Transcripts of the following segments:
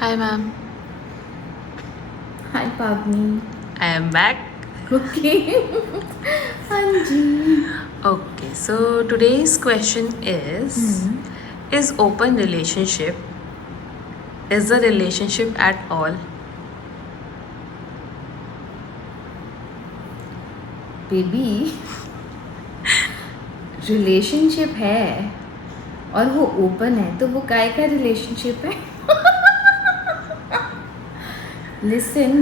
Hi, ma'am. Hi, Pavni. I am back. Okay. Anji. Okay, so today's question is open relationship is a relationship at all? Baby relationship है और वो open है तो वो काय का रिलेशनशिप है. Listen,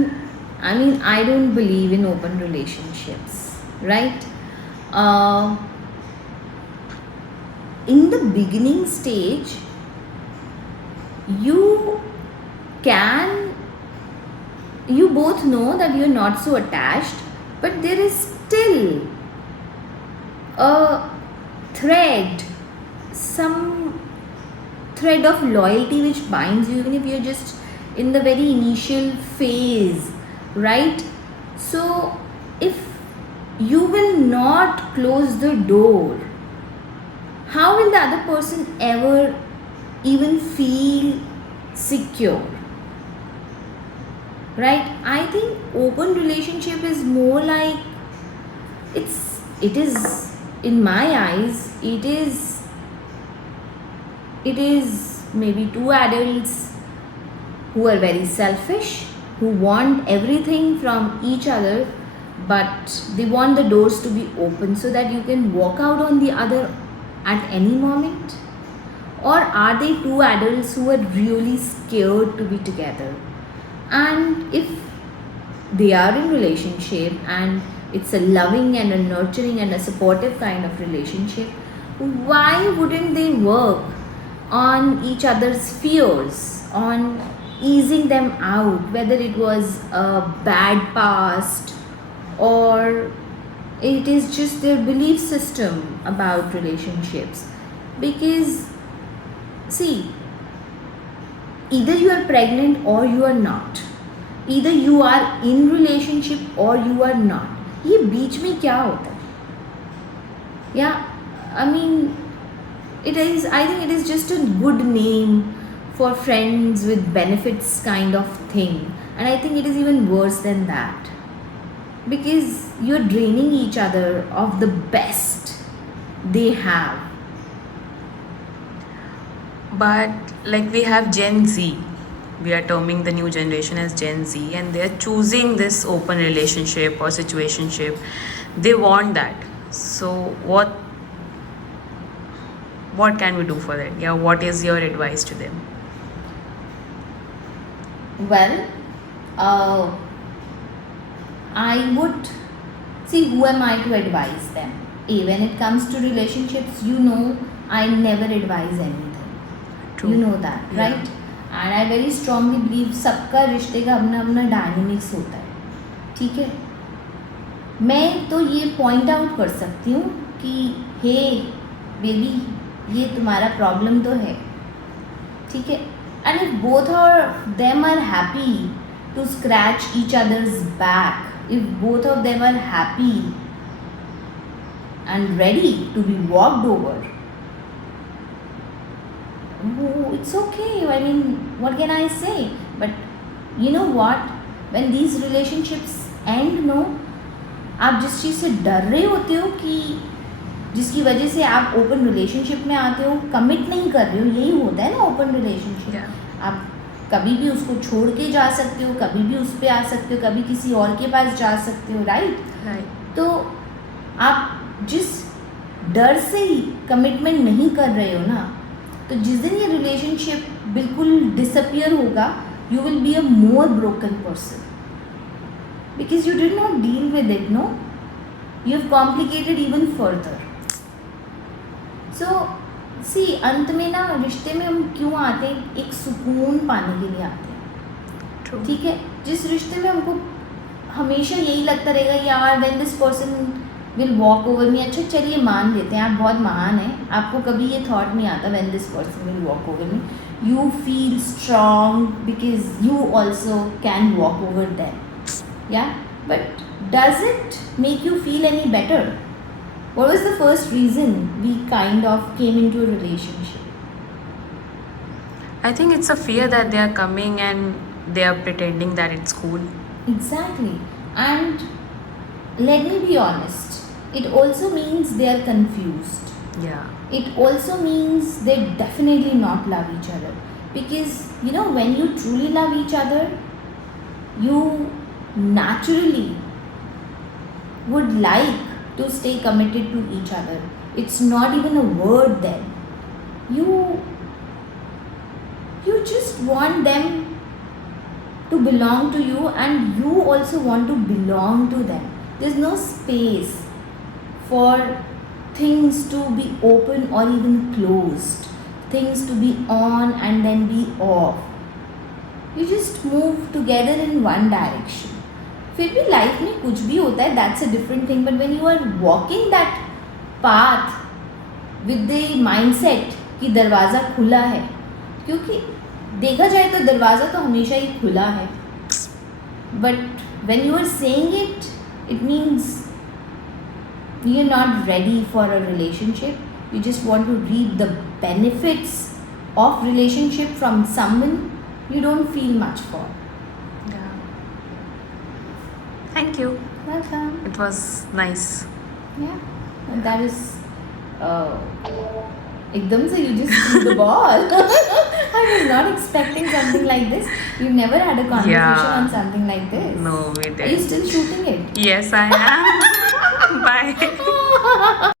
I mean, I don't believe in open relationships, right? uh, in the beginning stage you can you both know that you're not so attached, but there is still a thread, some thread of loyalty which binds you, even if you're just in the very initial phase, right? So, if you will not close the door, how will the other person ever even feel secure? Right? I think open relationship is more like it is in my eyes it is maybe two adults who are very selfish, who want everything from each other, but they want the doors to be open so that you can walk out on the other at any moment. Or are they two adults who are really scared to be together? And if they are in relationship and it's a loving and a nurturing and a supportive kind of relationship, why wouldn't they work on each other's fears, on easing them out, whether it was a bad past or it is just their belief system about relationships? Because see, either you are pregnant or you are not, either you are in relationship or you are not. ये बीच में क्या होता है? Yeah, I mean, I think it is just a good name for friends with benefits kind of thing, and I think it is even worse than that, because you're draining each other of the best they have. But like we have Gen Z, we are terming the new generation as Gen Z, and they are choosing this open relationship or situationship. They want that. So what can we do for it? Yeah, what is your advice to them? Well, I would see, who am I to advise them? When it comes to relationships, I never advise anything. True. You know that, Yeah. right? And I very strongly believe सबका रिश्ते का अपना अपना dynamics होता है. ठीक है, मैं तो ये पॉइंट आउट कर सकती हूँ कि हे बेबी, ये तुम्हारा प्रॉब्लम तो है. ठीक है, and if both of them are happy to scratch each other's back, if both of them are happy and ready to be walked over, it's okay. I mean, what can I say? But you know what, when these relationships end, no, आप जिस चीज़ से डर रहे होते हो, कि जिसकी वजह से आप ओपन रिलेशनशिप में आते हो, कमिट नहीं कर रहे हो, यही होता है ना ओपन रिलेशनशिप. Yeah. आप कभी भी उसको छोड़ के जा सकते हो, कभी भी उस पर आ सकते हो, कभी किसी और के पास जा सकते हो, राइट? तो आप जिस डर से ही कमिटमेंट नहीं कर रहे हो ना, तो जिस दिन ये रिलेशनशिप बिल्कुल डिसअपियर होगा, you will be a more broken person, because you did not deal with it. No, you have complicated even further. So see, अंत में ना, रिश्ते में हम क्यों आते हैं? एक सुकून पाने के लिए आते हैं. True. ठीक है, जिस रिश्ते में हमको हमेशा यही लगता रहेगा, यार when this person will walk over मी. अच्छा चलिए मान लेते हैं आप बहुत महान हैं, आपको कभी ये थॉट नहीं आता when this person will walk over me. You feel strong because you also can walk over them. Yeah, but does it make you feel any better? What was the first reason we kind of came into a relationship? I think it's a fear that they are coming and they are pretending that it's cool. Exactly. And let me be honest, it also means they are confused. Yeah. It also means they definitely not love each other. Because, when you truly love each other, you naturally would like to stay committed to each other. It's not even a word then. You you just want them to belong to you, and you also want to belong to them. There's no space for things to be open or even closed, things to be on and then be off. You just move together in one direction. फिर भी life में कुछ भी होता है, that's a different thing, but when you are walking that path with the mindset कि दरवाज़ा खुला है, क्योंकि देखा जाए तो दरवाज़ा तो हमेशा ही खुला है, but when you are saying it, it means you are not ready for a relationship. You just want to reap the benefits of relationship from someone you don't feel much for. Yeah. Thank you. Welcome. It was nice. Yeah, and that is एकदम से you just threw the ball. I was not expecting something like this. We've never had a conversation Yeah. on something like this. No, we Are you did. still shooting it? Yes, I am. Bye.